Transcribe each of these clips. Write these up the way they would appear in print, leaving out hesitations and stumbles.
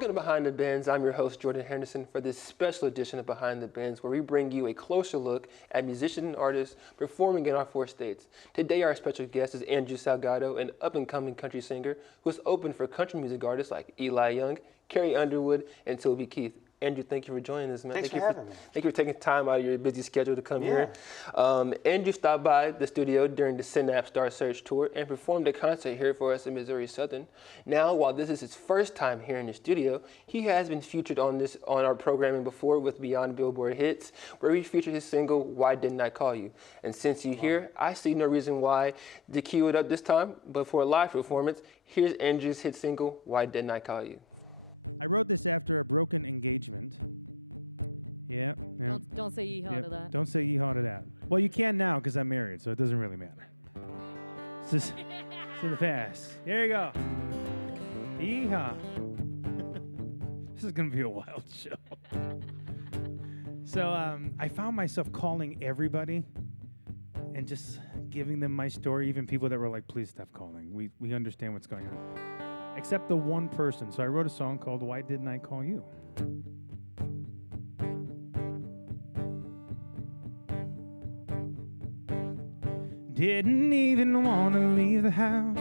Welcome to Behind the Bends. I'm your host, Jordan Henderson, for this special edition of Behind the Bends, where we bring you a closer look at musicians and artists performing in our 4 states. Today, our special guest is Andrew Salgado, an up-and-coming country singer who has opened for country music artists like Eli Young, Carrie Underwood, and Toby Keith. Andrew, thank you for joining us, man. Thanks for having me. Thank you for taking time out of your busy schedule to come here. Andrew stopped by the studio during the Synapse Star Search Tour and performed a concert here for us in Missouri Southern. Now, while this is his first time here in the studio, he has been featured on our programming before with Beyond Billboard Hits, where he featured his single, Why Didn't I Call You? And since you're here, I see no reason why to cue it up this time, but for a live performance, here's Andrew's hit single, Why Didn't I Call You? I wrote this after a broken engagement. Yeah. Don't say yeehaw to that. Don't say yeehaw to that. Well, you can now because I'm married, so it doesn't really matter. It's just to the past. Here you go. Yeehaw. This is going to be a wild show. So I found myself calling everybody and just giving them my story, even people that were like, please stop calling. We understand what's going on. Except the one person. So I wrote a song called Why Didn't I Call You? Didn't even want to leave the house.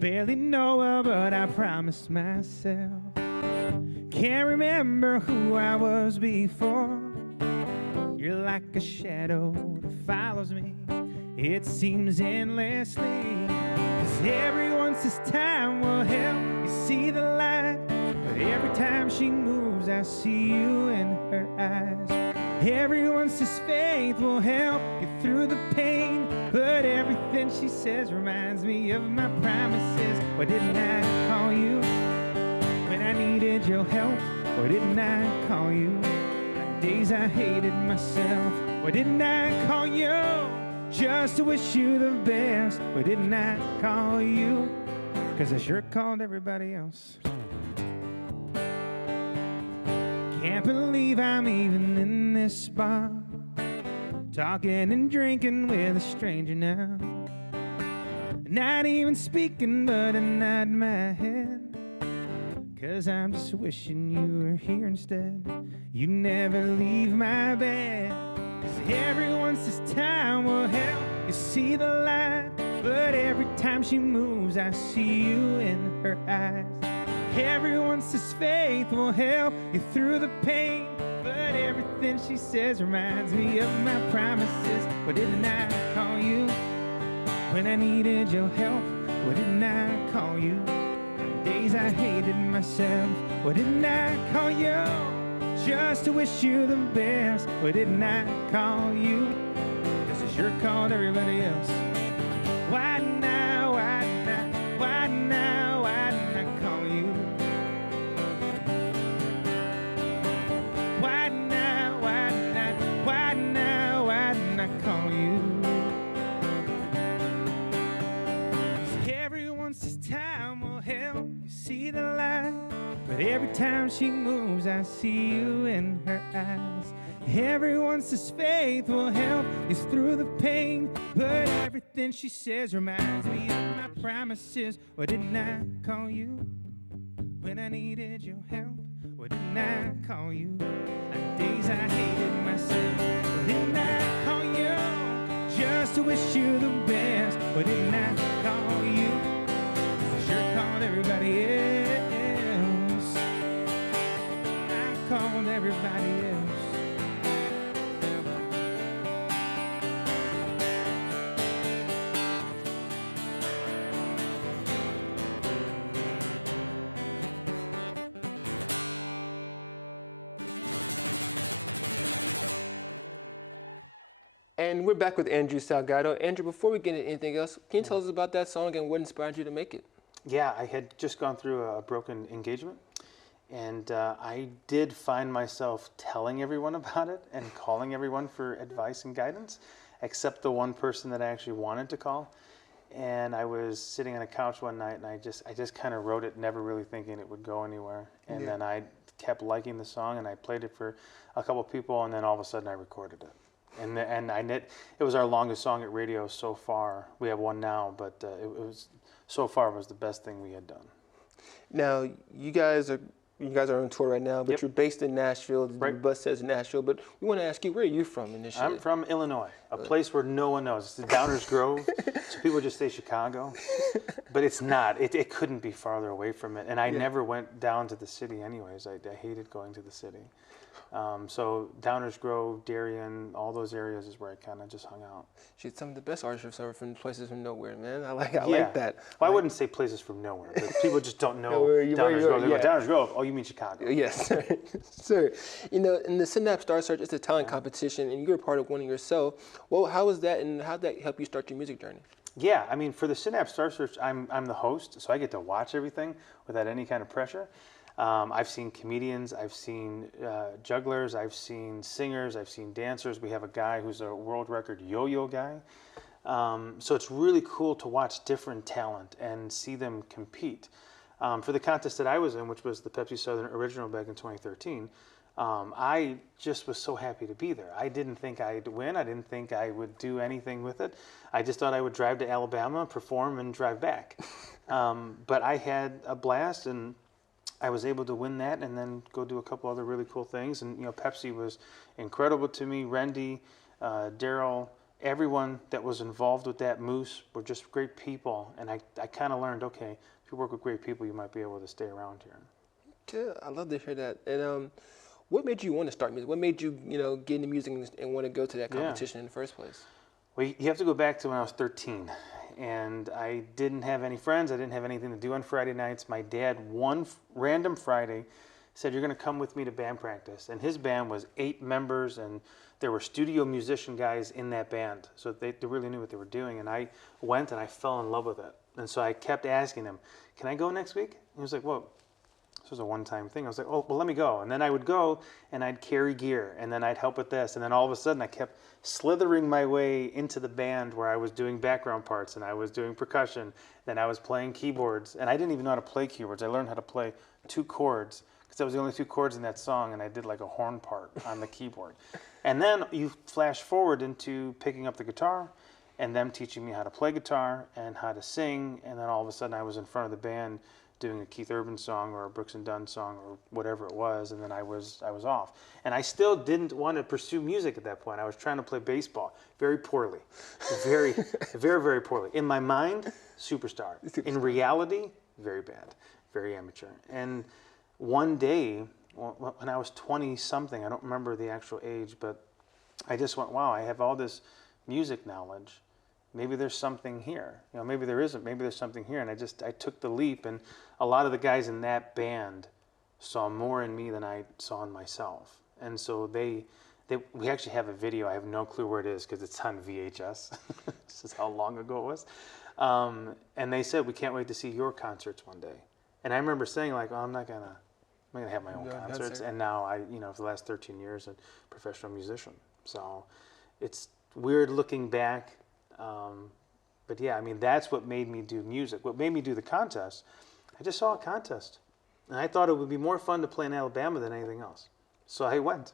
Barely know her, but I promised myself. Can't remember who I was before. You're like a shadow that follows me. It seems endlessly. 'Cause everyone says time will help you see the light, but every time she moves I see you in her eyes. Everyone says faith will help you through the pain, but everything she says reminds me of my promises. Why didn't I call you when I needed your help? Why didn't I call you on days I hated myself? Why didn't I call you just to wish you the best? Why didn't I call you? 'Cause I sure called everybody else. Can't believe I'm even in this spot, talking and drinking with a stranger now. Not even speaking, but I nod my head, 'cause I'm just wishing you were here instead. You never leave my bed. 'Cause everyone says time will help you see the light, but every time she moves I see you in her eyes. Everyone says faith will help you through the pain, but everything she says reminds me of my promises. Why didn't I call you when I needed your help? Why didn't I call you on days I hated myself? Why didn't I call you just to wish you the best? Why didn't I call you? 'Cause I sure called everybody else. Why now, why now, why now, why didn't I call you? Why now, why now, why now, why didn't I call you? 'Cause everyone says time will help you see the light, but every time she moves I see you in her eyes. Everyone says faith will help you through the pain, but everything she says reminds me of my promises. Why didn't I call you when I needed your help? Why didn't I call you on days I hated myself? Why didn't I call you just to wish you the best? Why didn't I call you? 'Cause I sure called everybody else. I called everybody else. And we're back with Andrew Salgado. Andrew, before we get into anything else, can you tell us about that song and what inspired you to make it? Yeah, I had just gone through a broken engagement, and I did find myself telling everyone about it and calling everyone for advice and guidance, except the one person that I actually wanted to call. And I was sitting on a couch one night, and I just kind of wrote it, never really thinking it would go anywhere. And then I kept liking the song, and I played it for a couple people, and then all of a sudden I recorded it. And it was our longest song at radio so far. We have one now, but it was so far was the best thing we had done. Now, you guys are on tour right now, but Yep. you're based in Nashville. The Right. bus says Nashville, but we want to ask you, where are you from initially? I'm from Illinois, a place where no one knows. It's the Downers Grove, so people just say Chicago, but it's not. It couldn't be farther away from it. And I never went down to the city anyways. I hated going to the city. So Downers Grove, Darien, all those areas is where I kind of just hung out. Shit, some of the best artists are from places from nowhere, man. I like that. Well, I wouldn't say places from nowhere, but people just don't know where you Downers are, Grove. They go, yeah. Downers Grove. Oh, you mean Chicago? Yes, sir. Sir, in the Synapse Star Search, it's a talent competition, and you were part of one yourself. Well, how was that, and how did that help you start your music journey? Yeah, I mean, for the Synapse Star Search, I'm the host, so I get to watch everything without any kind of pressure. I've seen comedians, I've seen jugglers, I've seen singers, I've seen dancers. We have a guy who's a world record yo-yo guy. So it's really cool to watch different talent and see them compete. For the contest that I was in, which was the Pepsi Southern Original back in 2013, I just was so happy to be there. I didn't think I'd win. I didn't think I would do anything with it. I just thought I would drive to Alabama, perform, and drive back. But I had a blast, and I was able to win that and then go do a couple other really cool things. And, Pepsi was incredible to me. Randy, Daryl, everyone that was involved with that, Moose, were just great people. And I kind of learned, okay, if you work with great people, you might be able to stay around here. Yeah, I love to hear that. And what made you want to start music? What made you, get into music and want to go to that competition in the first place? Well, you have to go back to when I was 13. And I didn't have any friends. I didn't have anything to do on Friday nights. My dad, one random Friday, said, "You're going to come with me to band practice." And his band was 8 members, and there were studio musician guys in that band. So they really knew what they were doing. And I went, and I fell in love with it. And so I kept asking him, "Can I go next week?" And he was like, "Well, this was a one-time thing." I was like, "Oh, well, let me go." And then I would go, and I'd carry gear, and then I'd help with this. And then all of a sudden, I kept slithering my way into the band where I was doing background parts, and I was doing percussion, then I was playing keyboards. And I didn't even know how to play keyboards. I learned how to play 2 chords, because that was the only 2 chords in that song, and I did like a horn part on the keyboard. And then you flash forward into picking up the guitar, and them teaching me how to play guitar and how to sing. And then all of a sudden, I was in front of the band doing a Keith Urban song or a Brooks and Dunn song or whatever it was, and then I was off. And I still didn't want to pursue music at that point. I was trying to play baseball very poorly, very, very, very poorly. In my mind, superstar. In reality, very bad, very amateur. And one day, when I was 20-something, I don't remember the actual age, but I just went, wow, I have all this music knowledge. Maybe there's something here. Maybe there isn't. Maybe there's something here. And I took the leap. And a lot of the guys in that band saw more in me than I saw in myself. And so we actually have a video. I have no clue where it is because it's on VHS. This is how long ago it was. And they said, "We can't wait to see your concerts one day." And I remember saying, like, "Oh, I'm not gonna have my own concerts." And now for the last 13 years, I'm a professional musician. So it's weird looking back. But yeah, I mean, that's what made me do music. What made me do the contest, I just saw a contest. And I thought it would be more fun to play in Alabama than anything else. So I went.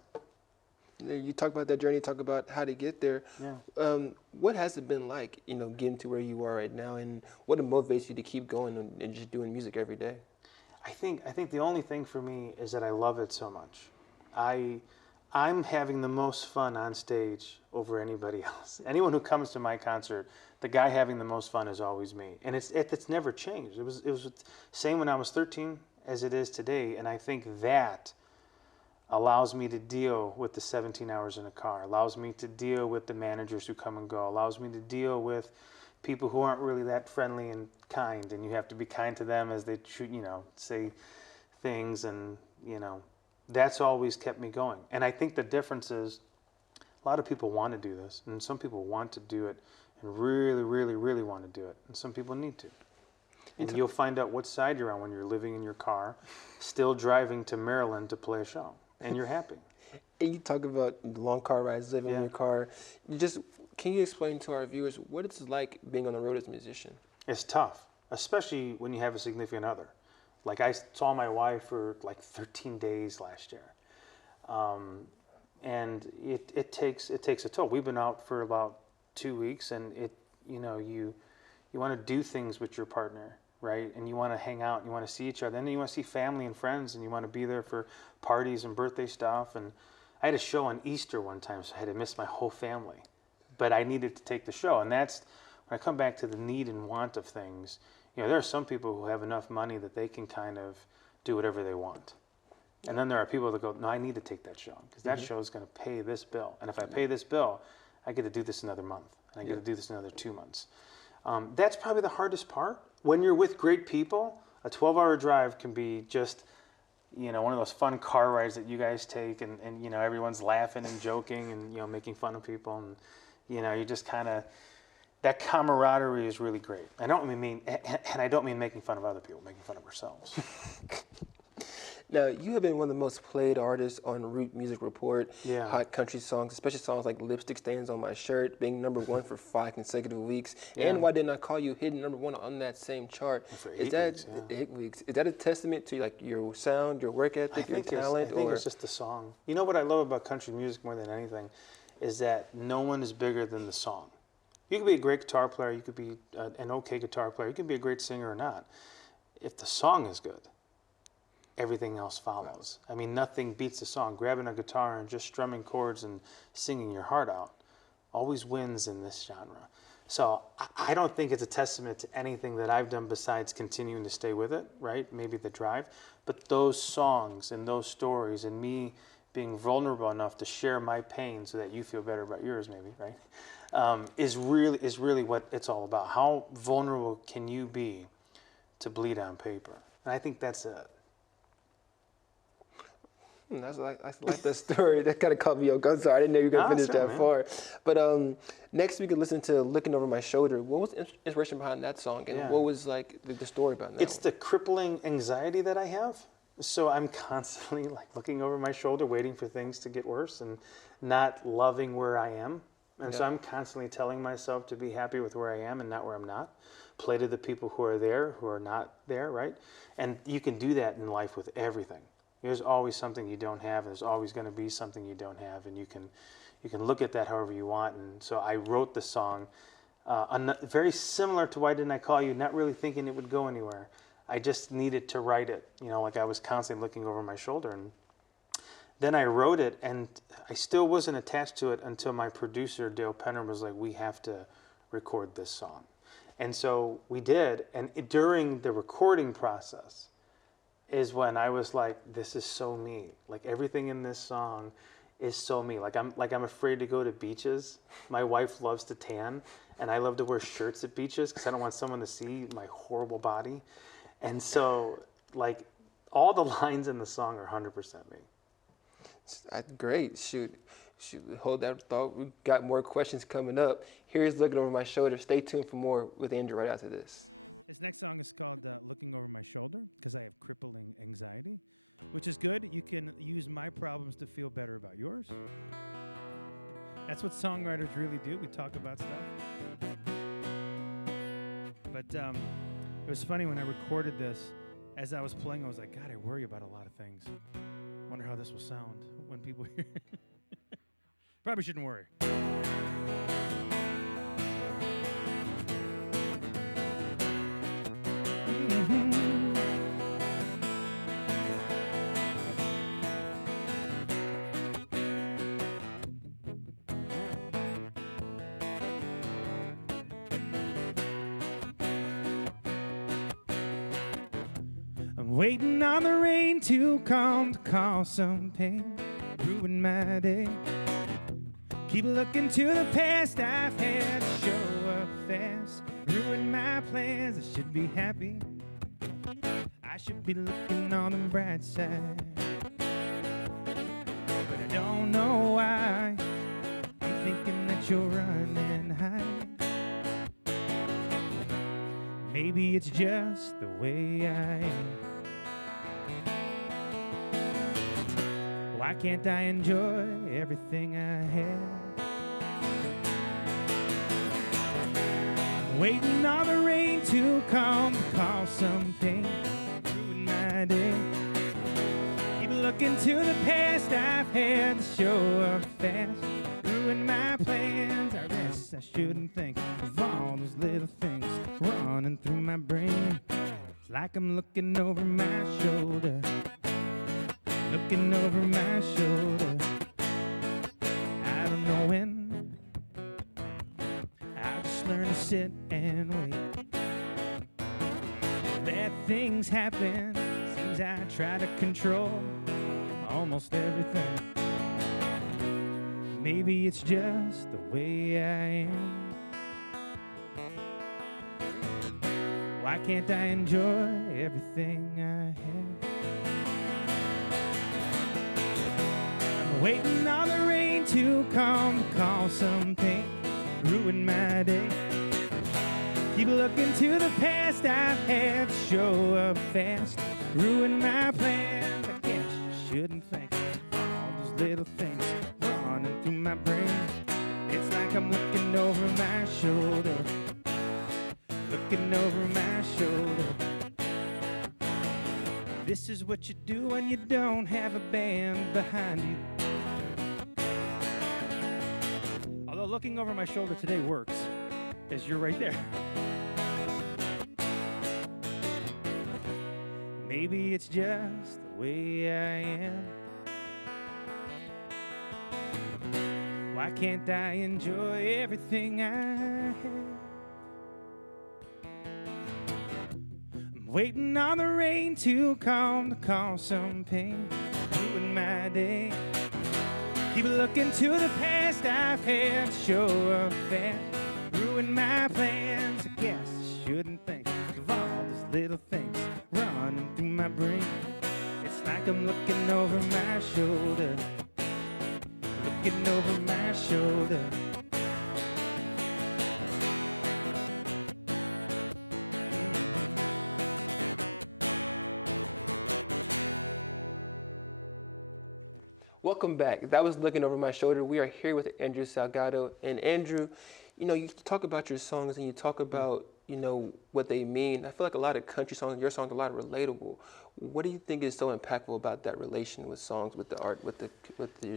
You talk about that journey, talk about how to get there. Yeah. What has it been like, getting to where you are right now, and what motivates you to keep going and just doing music every day? I think the only thing for me is that I love it so much. I'm having the most fun on stage over anybody else. Anyone who comes to my concert, the guy having the most fun is always me. And it's never changed. It was the same when I was 13 as it is today. And I think that allows me to deal with the 17 hours in a car, allows me to deal with the managers who come and go, allows me to deal with people who aren't really that friendly and kind. And you have to be kind to them as they say things, and that's always kept me going. And I think the difference is a lot of people want to do this, and some people want to do it and really, really, really want to do it, and some people need to. And you'll find out what side you're on when you're living in your car, still driving to Maryland to play a show, and you're happy. And you talk about long car rides, living in your car. Can you explain to our viewers what it's like being on the road as a musician? It's tough, especially when you have a significant other. Like, I saw my wife for like 13 days last year. And it takes a toll. We've been out for about 2 weeks, and you want to do things with your partner, right? And you want to hang out, and you want to see each other, and then you want to see family and friends, and you want to be there for parties and birthday stuff. And I had a show on Easter one time, so I had to miss my whole family, but I needed to take the show. And that's when I come back to the need and want of things. You know, there are some people who have enough money that they can kind of do whatever they want. And then there are people that go, no, I need to take that show because that show is going to pay this bill. And if I pay this bill, I get to do this another month. And I get to do this another 2 months. That's probably the hardest part. When you're with great people, a 12-hour drive can be just, you know, one of those fun car rides that you guys take and you know, everyone's laughing and joking and, you know, making fun of people. And, you know, you just kind of, that camaraderie is really great. I don't mean making fun of other people, making fun of ourselves. Now, you have been one of the most played artists on Root Music Report, Yeah. hot country songs, especially songs like Lipstick Stains on My Shirt, being #1 for 5 consecutive weeks, Yeah. and Why Didn't I Call You hitting #1 on that same chart. For Is 8 that weeks, yeah. 8 weeks? Is that a testament to like your sound, your work ethic, your talent, I think it's just the song. You know what I love about country music more than anything is that no one is bigger than the song. You could be a great guitar player, you could be an okay guitar player, you could be a great singer or not. If the song is good, everything else follows. I mean, nothing beats the song. Grabbing a guitar and just strumming chords and singing your heart out always wins in this genre. So I don't think it's a testament to anything that I've done besides continuing to stay with it, right? Maybe the drive. But those songs and those stories and me being vulnerable enough to share my pain so that you feel better about yours maybe, right? Is really what it's all about. How vulnerable can you be to bleed on paper? And I think that's it. I like that story. That kind of caught me off guard. Sorry, I didn't know you were going to finish that far. But next we could listen to Looking Over My Shoulder. What was the inspiration behind that song? And what was like the story behind that It's the crippling anxiety that I have. So I'm constantly like looking over my shoulder, waiting for things to get worse and not loving where I am. And so I'm constantly telling myself to be happy with where I am and not where I'm not. Play to the people who are there, who are not there, right? And you can do that in life with everything. There's always something you don't have. There's always going to be something you don't have, and you can look at that however you want. And so I wrote the song, very similar to Why Didn't I Call You? Not really thinking it would go anywhere. I just needed to write it. You know, like I was constantly looking over my shoulder, and then I wrote it, and I still wasn't attached to it until my producer Dale Penner was like, "We have to record this song," and so we did. And during the recording process is when I was like, this is so me. Like everything in this song is so me. Like I'm afraid to go to beaches. My wife loves to tan, and I love to wear shirts at beaches because I don't want someone to see my horrible body. And so, like, all the lines in the song are 100% me. Great. Shoot, hold that thought. We got more questions coming up. Here's Looking Over My Shoulder. Stay tuned for more with Andrew right after this. This next song is called Looking Over My Shoulder because I have crippling anxiety, which is good. You can use my problems to feel better about yours. That's what songwriters really do. We talk about stuff. But it was funny when I recorded this. As I was playing, I was like, God, I worry about a lot of things. Wonder how this will sound when people hear it. Probably shouldn't worry. Waiting on the rain to come to cause some pain, ruin my day. Keep looking to the past, I've had to show up fast, ruin my plans. I should be happy, I should be looking on the bright side, but I don't know why I'm thinking that you're running high. Maybe it's just the way I am. Why can't I enjoy everything I have? Waiting on the rain to come to cause some pain, ruin my day. Keep looking to the past, I've had to show up fast, ruin my plans. I guess I shouldn't think of all those little things running through my brain. It's like I'm looking over my shoulder, looking over my shoulder. I don't know when, I'll just learn to sit and wait. Let things happen, seems I try to control almost everything. Maybe it's just the way I am. Why can't I enjoy everything I have? I'm waiting on the rain to come, to cause some pain, ruin my day. Keep looking to the past I've had, show up fast, ruin my plans. I guess you shouldn't think all those little things running through my brain. It's like I'm looking over my shoulder, looking over my shoulder. This is what you do when you don't have a band behind you. Although looking over my shoulder today works, as you're right there. Maybe it's just the way I am. Why can't I enjoy everything I have? I'm waiting on the rain to come, to cause some pain, ruin my day. Keep looking to the past I've had, show up fast, ruin my plans. I guess I shouldn't think of all those little things running through my brain. It's like I'm looking over my shoulder, looking over my shoulder. Welcome back. That was Looking Over My Shoulder. We are here with Andrew Salgado. And Andrew, you know, you talk about your songs and you talk about, you know, what they mean. I feel like a lot of country songs, your songs, are a lot of relatable. What do you think is so impactful about that relation with songs, with the art, with the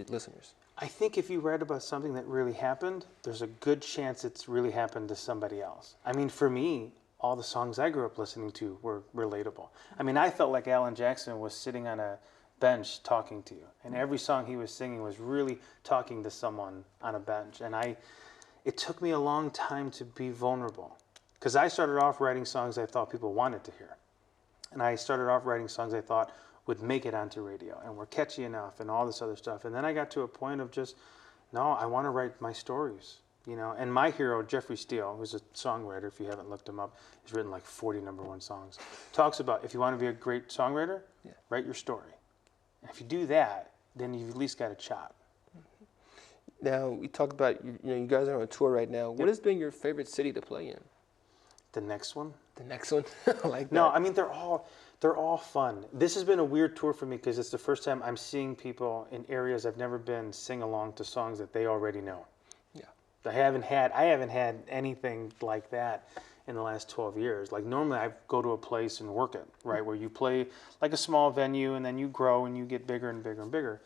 listeners? I think if you write about something that really happened, there's a good chance it's really happened to somebody else. I mean, for me, all the songs I grew up listening to were relatable. I mean, I felt like Alan Jackson was sitting on a bench talking to you, and every song he was singing was really talking to someone on a bench. And it took me a long time to be vulnerable, because I started off writing songs I thought people wanted to hear, and I started off writing songs I thought would make it onto radio and were catchy enough and all this other stuff. And then I got to a point of just, no, I want to write my stories, you know. And my hero, Jeffrey Steele, who's a songwriter, if you haven't looked him up, he's written like 40 #1 songs, talks about, if you want to be a great songwriter, write your story. And if you do that, then you've at least got a shot. Now, we talked about, you know, you guys are on tour right now. What has been your favorite city to play in? The next one. The next one? I like that. No, I mean, they're all fun. This has been a weird tour for me because it's the first time I'm seeing people in areas I've never been sing along to songs that they already know. Yeah. I haven't had anything like that in the last 12 years. Like, normally I go to a place and work it, right, where you play like a small venue and then you grow and you get bigger and bigger and bigger.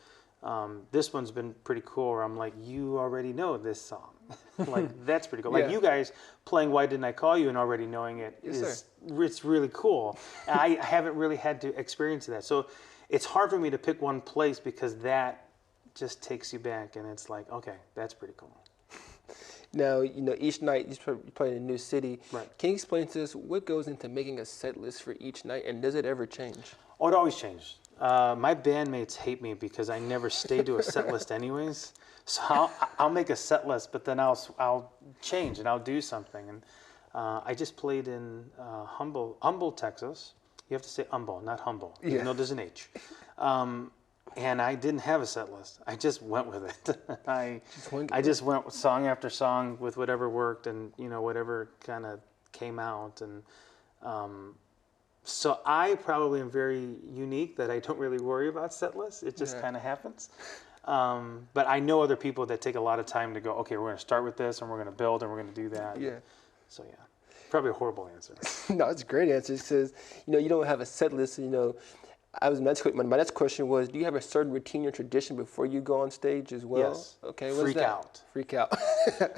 This one's been pretty cool, where I'm like, you already know this song. Like, that's pretty cool. Like, you guys playing Why Didn't I Call You and already knowing it it's really cool. I haven't really had to experience that. So it's hard for me to pick one place, because that just takes you back, and it's like, okay, that's pretty cool. Now, you know, each night you play in a new city. Right. Can you explain to us what goes into making a set list for each night, and does it ever change? Oh, it always changes. My bandmates hate me because I never stay to a set list anyways. So I'll make a set list, but then I'll change and I'll do something. And I just played in Humble, Texas. You have to say Humble, not Humble. Yeah. Even though there's an H. And I didn't have a set list. I just went with it. I just went with song after song with whatever worked, and, you know, whatever kind of came out. And so I probably am very unique that I don't really worry about set lists. It just kind of happens. But I know other people that take a lot of time to go, okay, we're going to start with this and we're going to build and we're going to do that. Yeah. So yeah, probably a horrible answer. No, it's a great answer. It says, you know, you don't have a set list. You know, my next question was, do you have a certain routine or tradition before you go on stage as well? Yes. Okay. What's Freak that? out. Freak out.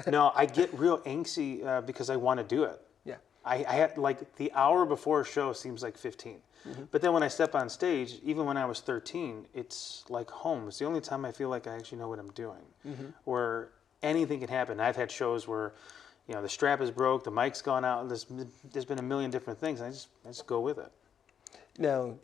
No, I get real angsty because I want to do it. Yeah. I had like the hour before a show seems like 15. But then when I step on stage, even when I was 13, it's like home. It's the only time I feel like I actually know what I'm doing. Where anything can happen. I've had shows where, you know, the strap is broke, the mic's gone out. There's been a million different things. I just go with it. Now,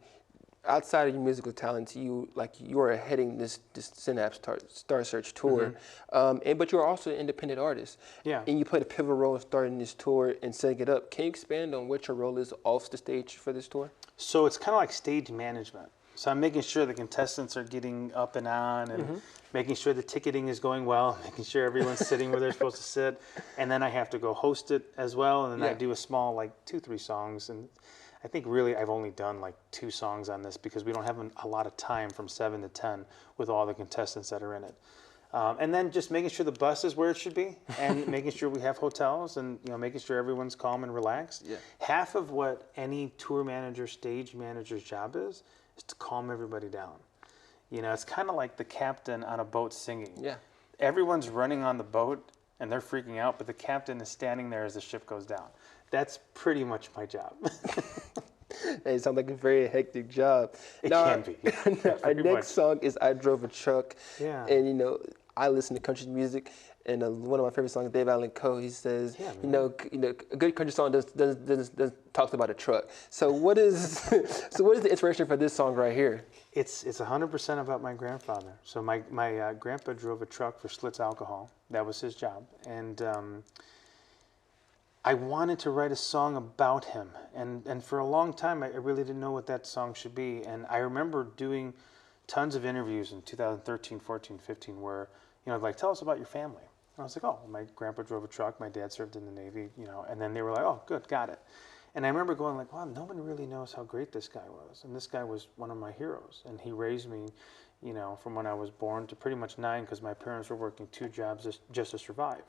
outside of your musical talents, you are heading this Synapse Star Search tour, but you're also an independent artist. Yeah. And you played a pivotal role in starting this tour and setting it up. Can you expand on what your role is off the stage for this tour? So it's kind of like stage management. So I'm making sure the contestants are getting up and on, and making sure the ticketing is going well, making sure everyone's sitting where they're supposed to sit, and then I have to go host it as well, and then I do a small, like 2-3 songs, and I think really I've only done like 2 songs on this because we don't have a lot of time from 7 to 10 with all the contestants that are in it. And then just making sure the bus is where it should be, and making sure we have hotels, and making sure everyone's calm and relaxed. Yeah. Half of what any tour manager, stage manager's job is to calm everybody down. It's kind of like the captain on a boat singing. Yeah. Everyone's running on the boat and they're freaking out, but the captain is standing there as the ship goes down. That's pretty much my job. It sounds like a very hectic job. It can be. Our next song is "I Drove a Truck," Yeah. and I listen to country music, and one of my favorite songs, Dave Allan Coe, he says, a good country song does talks about a truck. So what is the inspiration for this song right here? It's 100% about my grandfather. So my grandpa drove a truck for Schlitz Alcohol. That was his job, and I wanted to write a song about him, and for a long time I really didn't know what that song should be. And I remember doing tons of interviews in 2013, 14, 15 where like, tell us about your family. And I was like, oh, my grandpa drove a truck, my dad served in the Navy, and then they were like, oh, good, got it. And I remember going like, wow, nobody really knows how great this guy was, and this guy was one of my heroes, and he raised me from when I was born to pretty much 9 because my parents were working 2 jobs just to survive.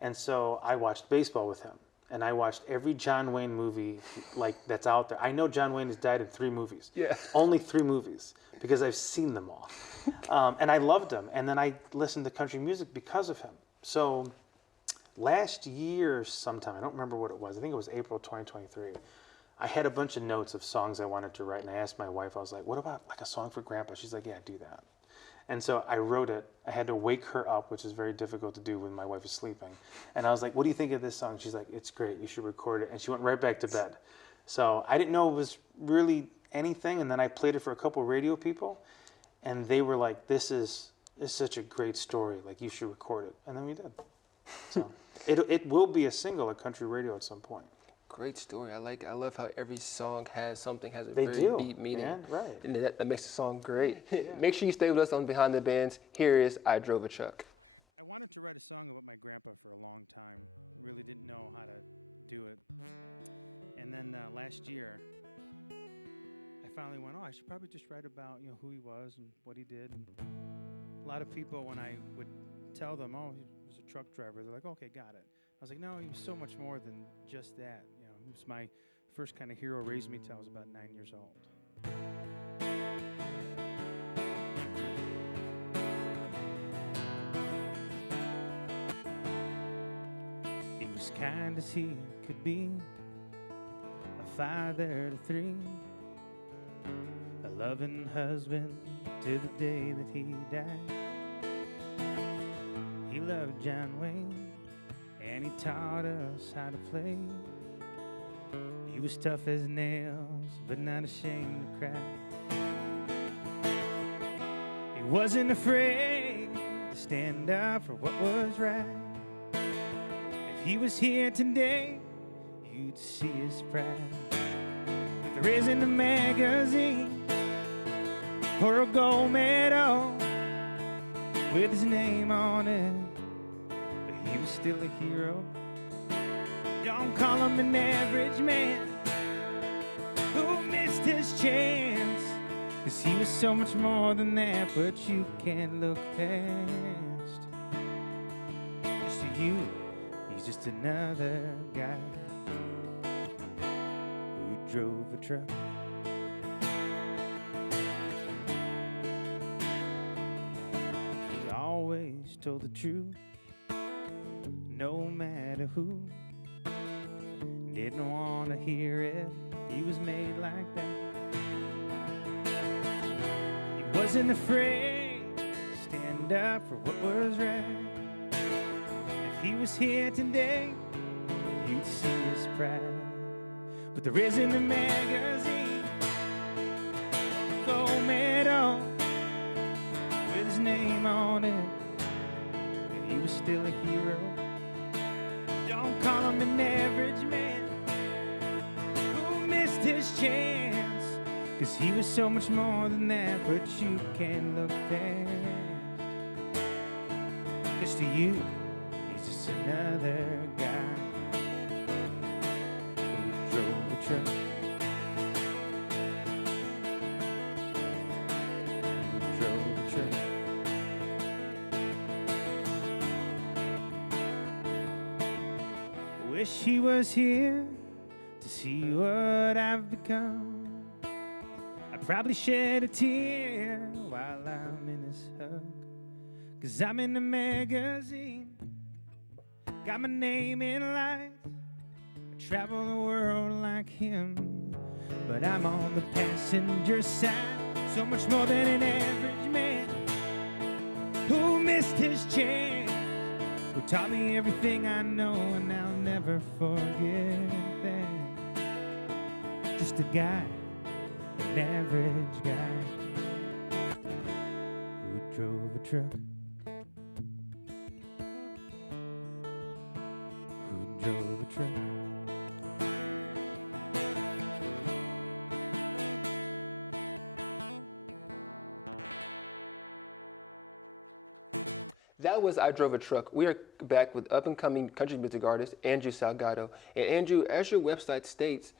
And so I watched baseball with him, and I watched every John Wayne movie that's out there. I know John Wayne has died in 3 movies. Yeah. Only 3 movies because I've seen them all. And I loved him. And then I listened to country music because of him. So last year sometime, I don't remember what it was. I think it was April 2023. I had a bunch of notes of songs I wanted to write, and I asked my wife, I was like, what about like a song for Grandpa? She's like, yeah, do that. And so I wrote it. I had to wake her up, which is very difficult to do when my wife is sleeping. And I was like, what do you think of this song? She's like, it's great. You should record it. And she went right back to bed. So I didn't know it was really anything. And then I played it for a couple of radio people. And they were like, this is such a great story. Like, you should record it. And then we did. So it will be a single at country radio at some point. Great story. I love how every song has a They very do, deep meaning. man, right. And that makes the song great. Make sure you stay with us on Behind the Bands. Here is I Drove a Truck. I wanted to write a song about my grandpa for a long time. Really didn't know how to do it. And then last year, I finally went, I should probably just write about who he was and what he did. And a lot of people, when I would tell them, he was a truck driver, they're like, okay, got it. I was like, no, he was so much more than just that. He was my first kind of hero, raised me till I was about 9 years old. He was kind as he could be, a father to 3, a loving husband to the day that he died. He loved John Wayne, and he taught us how to play. He was tough as nails, but not ashamed to cry. He wasn't afraid to stand up for what was right. If he was here today, you'd see his pride. If there isn't a magazine or a gold medal with his name on it, he was still a hero. Don't call him an average man who missed his chance, 'cause he was so much more than that, but you can't look past. Just to you, he's just another guy who drove a truck. He always told the truth, no matter who. didn't want to hear it. He was made like that. He wasn't afraid to stand up for what was right. If he was here today, you'd see his pride. But there isn't a magazine, a gold medal with his name on it, and he was still a hero. Don't call him an average man who missed his chance, 'cause he was so much more than that. But you can look past, 'cause to you he's just another guy who drove a truck, who drove a truck. Wish he was here to see what I've become. I probably shed a tear while I'm in this hug, 'cause I'm in the magazine, got my name in lights. I travel the world like him, but I'm on the passenger side. So much more than an average man who missed his chance, who taught me everything I know, and I'll never forget that. Just a guy, an average guy, who drove a truck, who drove a truck. That was I Drove a Truck. We are back with up-and-coming country music artist Andrew Salgado. And Andrew, as your website states,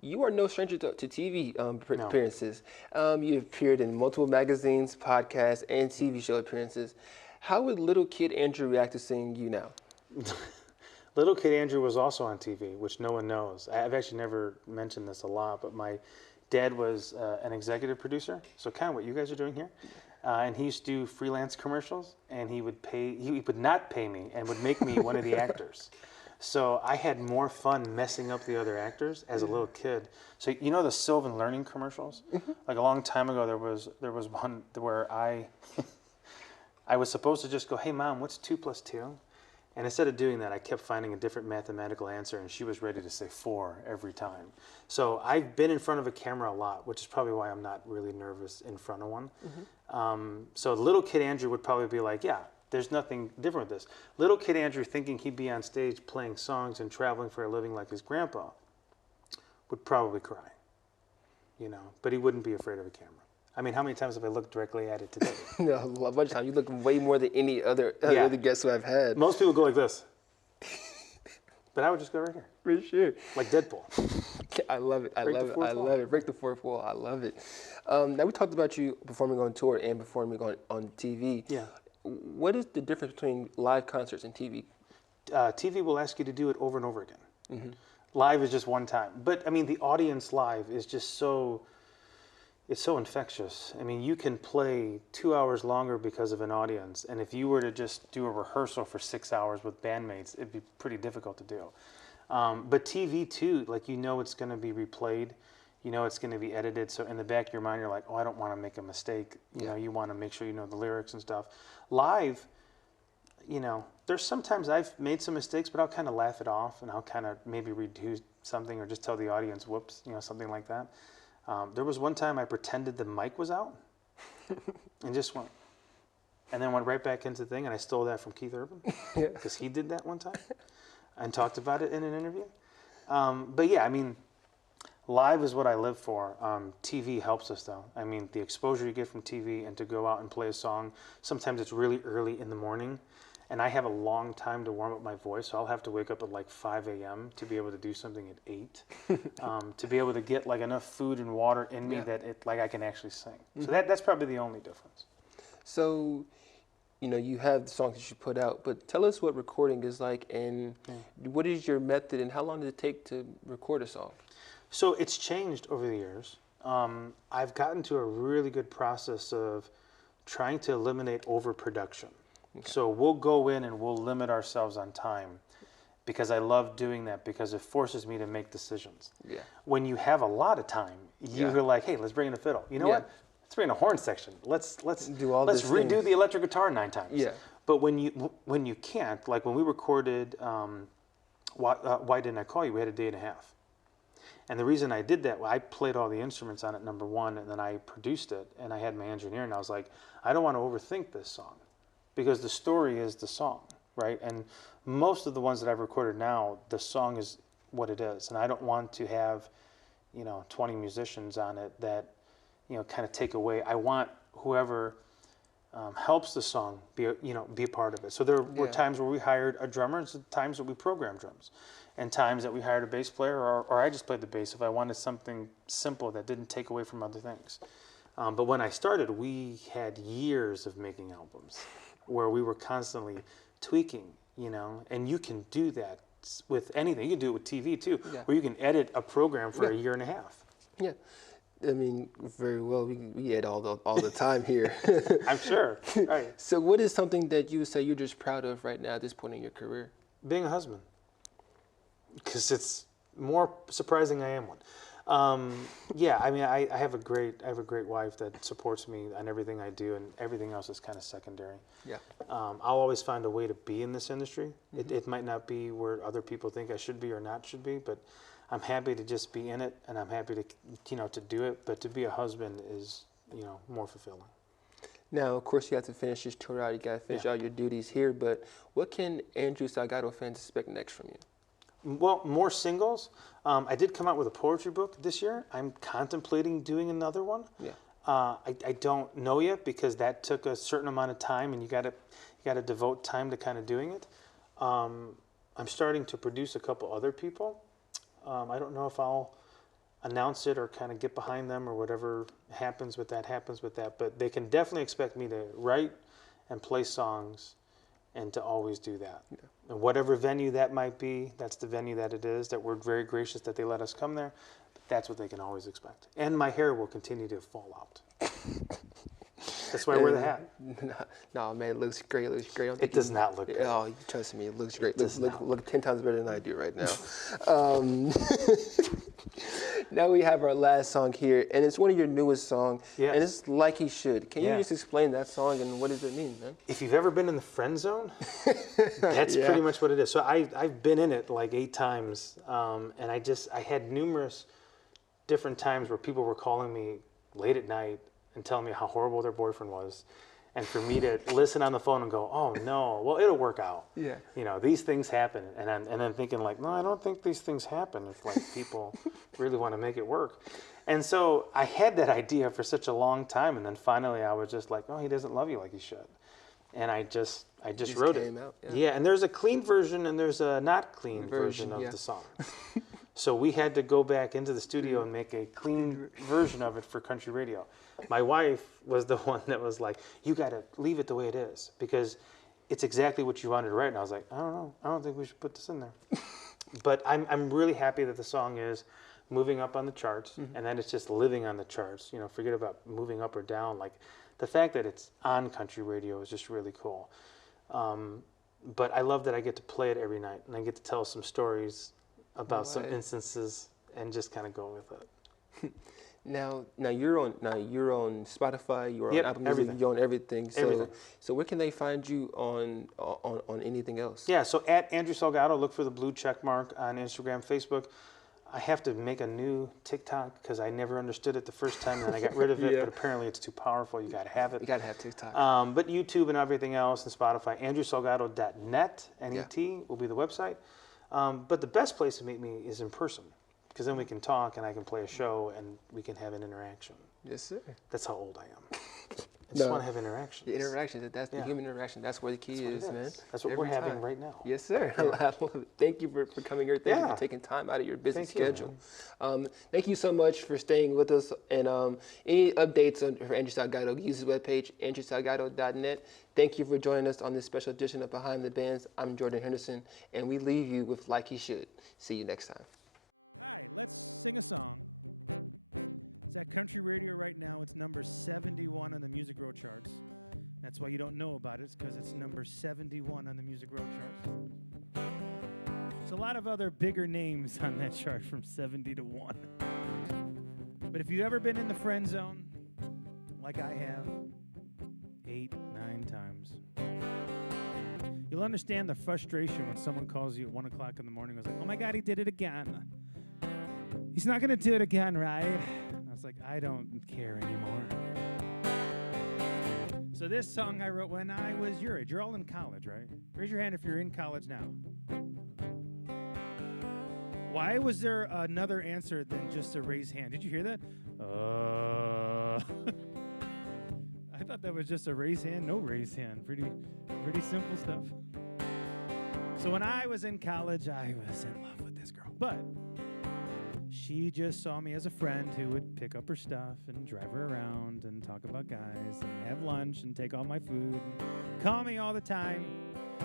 you are no stranger to TV appearances. You appeared in multiple magazines, podcasts, and TV show appearances. How would little kid Andrew react to seeing you now? Little kid Andrew was also on TV, which no one knows. I've actually never mentioned this a lot, but my dad was an executive producer, so kind of what you guys are doing here. And he used to do freelance commercials, and he would not pay me and would make me one of the actors. So I had more fun messing up the other actors as a little kid. So you know the Sylvan Learning commercials? Mm-hmm. Like a long time ago, there was one where I was supposed to just go, "Hey mom, what's 2 + 2?" And instead of doing that, I kept finding a different mathematical answer, and she was ready to say 4 every time. So I've been in front of a camera a lot, which is probably why I'm not really nervous in front of one. Mm-hmm. So little kid Andrew would probably be like, yeah, there's nothing different with this. Little kid Andrew thinking he'd be on stage playing songs and traveling for a living like his grandpa would probably cry, you know, but he wouldn't be afraid of a camera. I mean, how many times have I looked directly at it today? No, a bunch of times. You look way more than any other guests who I've had. Most people go like this. But I would just go right here. For sure. Like Deadpool. I love it. I love it. Break the fourth wall. I love it. Now we talked about you performing on tour and performing on TV. Yeah. What is the difference between live concerts and TV? TV will ask you to do it over and over again. Mm-hmm. Live is just one time. But, I mean, the audience live is just so... It's so infectious. I mean, you can play 2 hours longer because of an audience, and if you were to just do a rehearsal for 6 hours with bandmates, it'd be pretty difficult to do. But TV too, like you know it's going to be replayed, you know it's going to be edited, so in the back of your mind you're like, oh, I don't want to make a mistake. You know, you want to make sure you know the lyrics and stuff. Live, you know, there's sometimes I've made some mistakes, but I'll kind of laugh it off, and I'll kind of maybe redo something or just tell the audience, whoops, you know, something like that. There was one time I pretended the mic was out and just went, and then went right back into the thing, and I stole that from Keith Urban because he did that one time and talked about it in an interview. But yeah, I mean, live is what I live for. TV helps us though. I mean, the exposure you get from TV and to go out and play a song, sometimes it's really early in the morning, and I have a long time to warm up my voice, so I'll have to wake up at like 5 a.m. to be able to do something at 8, to be able to get like enough food and water in me that I can actually sing. So that's probably the only difference. So, you know, you have the songs that you put out, but tell us what recording is like, and what is your method, and how long does it take to record a song? So it's changed over the years. I've gotten to a really good process of trying to eliminate overproduction. Okay. So we'll go in and we'll limit ourselves on time. because I love doing that because it forces me to make decisions. Yeah. When you have a lot of time, you're like, hey, let's bring in a fiddle. You know what? Let's bring in a horn section. Let's do all let's these redo things. the electric guitar 9 times. Yeah. But when you can't, like when we recorded Why Didn't I Call You, we had a day and a half. And the reason I did that, I played all the instruments on it, number one, and then I produced it, and I had my engineer, and I was like, I don't want to overthink this song, because the story is the song, right? And most of the ones that I've recorded now, the song is what it is, and I don't want to have, 20 musicians on it that, kind of take away. I want whoever helps the song be a part of it. So there were times where we hired a drummer, and times that we programmed drums, and times that we hired a bass player, or I just played the bass if I wanted something simple that didn't take away from other things. But when I started, we had years of making albums where we were constantly tweaking, and you can do that with anything. You can do it with TV too, where you can edit a program for a year and a half. Yeah. I mean, very well. We edit all the time here. I'm sure. Right. So what is something that you would say you're just proud of right now at this point in your career? Being a husband. Because it's more surprising I am one. I mean, I have a great wife that supports me on everything I do, and everything else is kind of secondary. Yeah. I'll always find a way to be in this industry. It might not be where other people think I should be or not should be, but I'm happy to just be in it, and I'm happy to to do it. But to be a husband is more fulfilling. Now, of course, you have to finish this tour out. You got to finish all your duties here. But what can Andrew Salgado fans expect next from you? Well, more singles. I did come out with a poetry book this year. I'm contemplating doing another one. Yeah. I don't know yet because that took a certain amount of time, and you got to devote time to kind of doing it. I'm starting to produce a couple other people. I don't know if I'll announce it or kind of get behind them or whatever happens with that. But they can definitely expect me to write and play songs and to always do that. Yeah. And whatever venue that might be, that's the venue that it is, that we're very gracious that they let us come there. But that's what they can always expect. And my hair will continue to fall out. That's why I wear the hat. No, man, it looks great. It does not look good. Oh, trust me, it looks great. Look 10 times better than I do right now. Now we have our last song here, and it's one of your newest songs, and it's Like He Should. Can you just explain that song and what does it mean, man? If you've ever been in the friend zone, that's pretty much what it is. So I've been in it like 8 times, and I had numerous different times where people were calling me late at night and telling me how horrible their boyfriend was. And for me to listen on the phone and go, oh no, well, it'll work out. Yeah. These things happen. And then thinking like, no, I don't think these things happen if like people really want to make it work. And so I had that idea for such a long time. And then finally I was just like, oh, he doesn't love you like he should. And I just wrote it. Out, and there's a clean version and there's a not clean version of the song. So we had to go back into the studio and make a clean version of it for country radio. My wife was the one that was like, you got to leave it the way it is because it's exactly what you wanted to write. And I was like, I don't know. I don't think we should put this in there. But I'm really happy that the song is moving up on the charts and that it's just living on the charts. Forget about moving up or down. Like the fact that it's on country radio is just really cool. But I love that I get to play it every night and I get to tell some stories about some instances and just kind of go with it. Now you're on Spotify, you're on Apple Music, you're on everything. So where can they find you on anything else? Yeah, so at Andrew Salgado, look for the blue check mark on Instagram, Facebook. I have to make a new TikTok because I never understood it the first time and then I got rid of it, but apparently it's too powerful. You got to have it. You got to have TikTok. But YouTube and everything else and Spotify, andrewsalgado.net, N-E-T will be the website. But the best place to meet me is in person. Because then we can talk and I can play a show and we can have an interaction. Yes, sir. That's how old I am. I just want to have interactions. The interactions, that's the human interaction. That's where the key is, man. That's what we're having right now. Yes, sir. I love it. Thank you for coming here. Thank you for taking time out of your busy schedule. Thank you so much for staying with us. And any updates for Andrew Salgado, use his webpage, andrewsalgado.net. Thank you for joining us on this special edition of Behind the Bands. I'm Jordan Henderson, and we leave you with Like He Should. See you next time. Hi, let's sing a song. It's at country radio right now. It's number 71 on the Music Row charts. That's why you don't know about it. It's because it's number 71 on the Music Row charts. There's a lot of other bigger names on that chart from 70 to 1. But if you've ever been in the friend zone, like I have, 8, 9 times, you'll understand the frustration when someone calls you at 1 o'clock in the morning and goes like, oh my God, he did it again. He's not going to do it again, right? I was like, I don't care anymore. So this song I wrote when I was your age. You're all in college, right? Raise your hand if you're in college now. Why was there another answer than just a raise hand? Did you hear that? I thought that was just a raise hand, no raise hand. Pretty simple stuff. So when I was in college, I was in love with this girl. But she just saw me as a friend who would pick up her stuff and drive her around and talk about guys and have lunch and take all my food and call me all the time,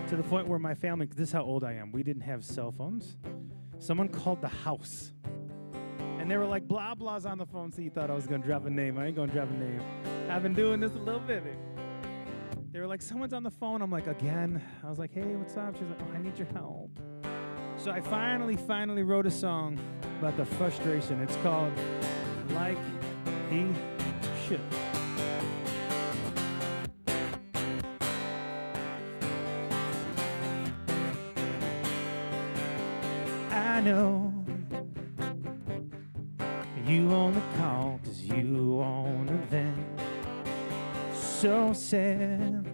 to the point where my family, this is how old I am, we didn't have cell phones. Someone called the house. And they were like, blah, blah's on the phone, so you thought I was going to drop a name. I ain't going to drop a name. I've been doing this a little bit. They were like, someone's on the phone. I'm like, again? I was like, hey, what's up? She's like, oh, I need your help. So I finally wrote a song about the frustration. It's called Like He Should. I know you only call 'cause you want to vent. So sad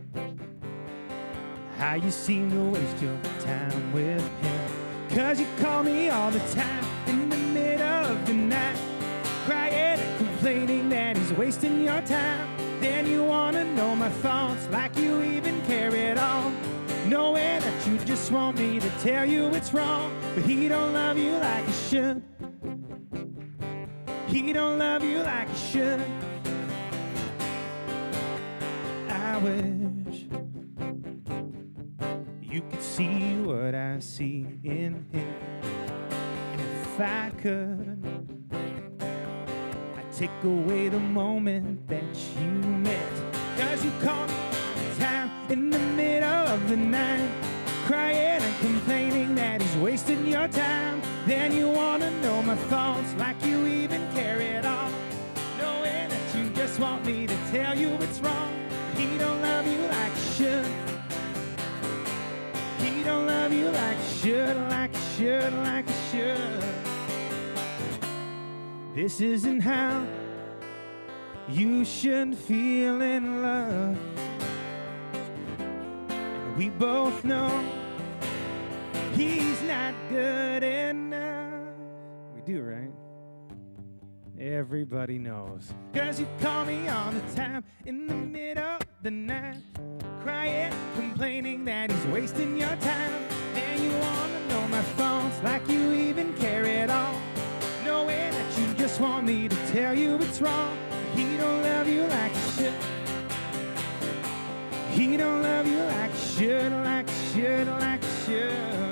how you seem to waste your time with him. 'Cause you call me all the time in the middle of the night, crying and complaining that he's wasting your time. Then you wanna know my thoughts like you even care at all, knowing that you just want me to tell you it's wrong. But he don't love you like he should. He don't love you like he should. I wish you could see what I see in him. And if I could, I'd take away the moment that you met. 'Cause you call me all the time in the middle of the night, crying and complaining that he's wasting your time. Then you wanna know my thoughts like you even care at all, knowing that you just want me to tell you it's wrong. He don't love you like he should. He don't love you like he should, like he should, like he should. This isn't how you should feel in love. And we both know he's not good enough. We do, right? Everybody knows. 'Cause you call me all the time in the middle of the night, crying, complaining that he's wasting your time. And you wanna know my thoughts like you even care at all, knowing that you just want me to tell you it's wrong. He don't love you like he should. He don't love you like he should, like he should, like he should.